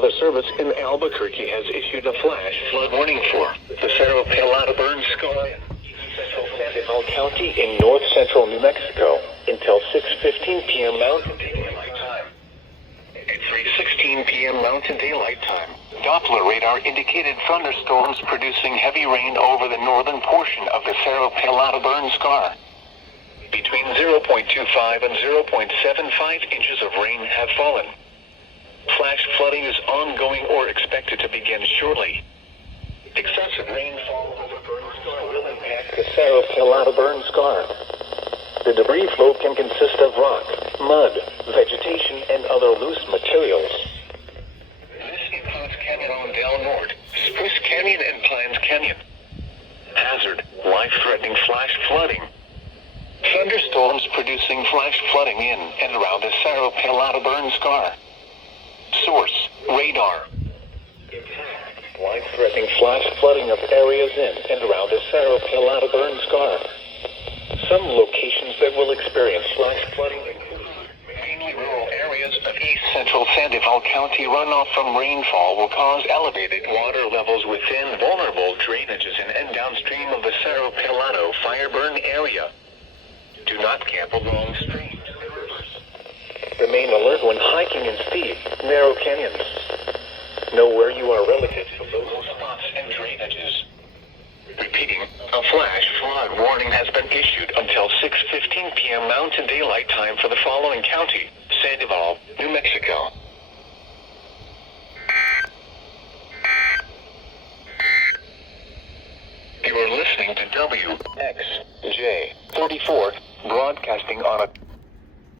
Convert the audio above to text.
another service in Albuquerque has issued a flash flood warning for the Cerro Pelado burn scar in central Sandoval County in north central New Mexico until 6:15 p.m. Mountain Daylight Time. At 3:16 p.m. Mountain Daylight Time, Doppler radar indicated thunderstorms producing heavy rain over the northern portion of the Cerro Pelado burn scar. Between 0.25 and 0.75 inches of rain have fallen. Flash flooding is ongoing or expected to begin shortly. Excessive rainfall over burn scar will impact the Cerro Pelado burn scar. The debris flow can consist of rock, mud, vegetation, and other loose materials. This includes Canyon Del Norte, Spruce Canyon, and Pines Canyon. Hazard: life-threatening flash flooding. Thunderstorms producing flash flooding in and around the Cerro Pelado burn scar. Source: radar. Impact: life-threatening flash flooding of areas in and around the Cerro Pelado burn scar. Some locations that will experience flash flooding include mainly rural areas of east central Sandoval County. Runoff from rainfall will cause elevated water levels within vulnerable drainages in and downstream of the Cerro Pelado fire burn area. Do not camp along streams and rivers. Remain alert when hiking in steep, narrow canyons. Know where you are relative to local spots and drainages. Repeating, a flash flood warning has been issued until 6:15 p.m. Mountain Daylight Time for the following county: Sandoval, New Mexico. You are listening to WXJ34, broadcasting on a